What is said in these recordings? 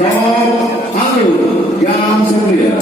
Stop, anu, yang semulia.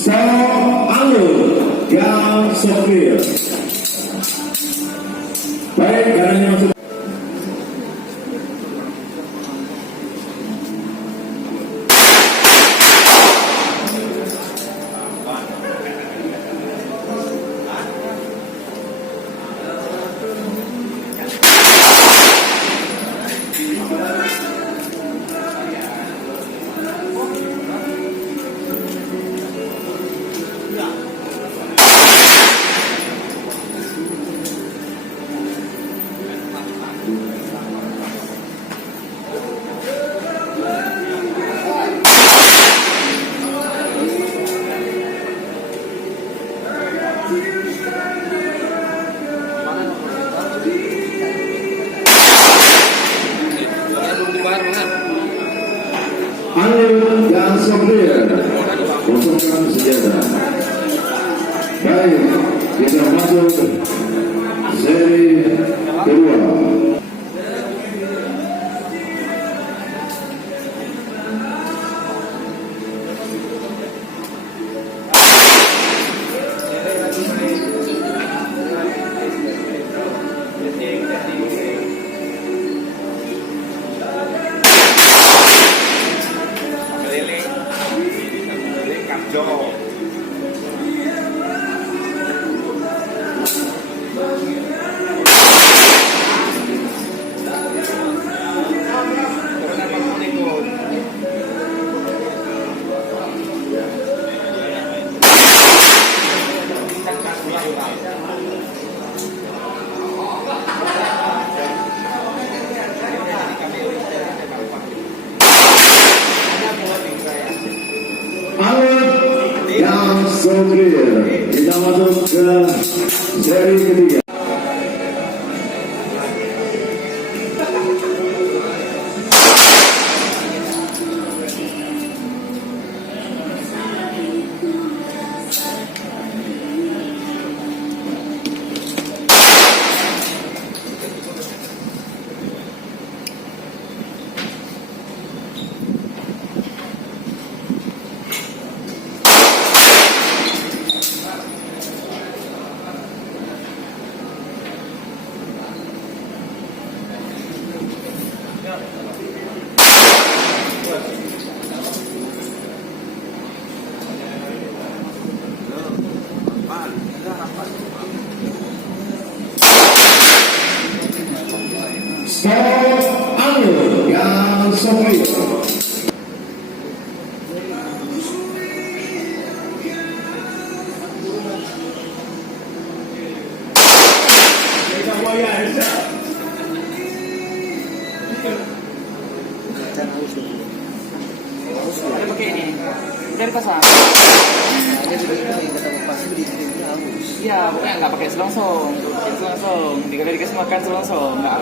Stop, anu, yang semulia. Baik, karena masuk. Anu yang semulia, kosongkan senjata. Baik, kita masuk seri kedua. Yang semulia, kita masuk ke seri ketiga. Stop, anu, yang semulia. Ada pakai ini dari pasar. Iya, pokoknya nggak pakai selongsong, dikasih makan selongsong, nggak.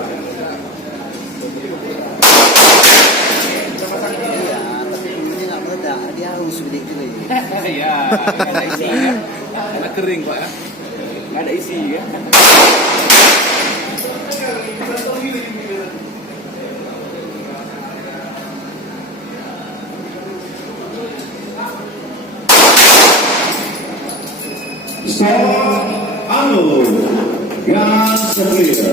Iya, tapi ini nggak meledak, dia harus sedikit lagi. Iya, nggak ada isi ya. Karena kering pak ya, nggak ada isi ya. Stop, anu, yang semulia.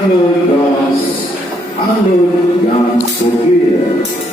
Anu yang so clear.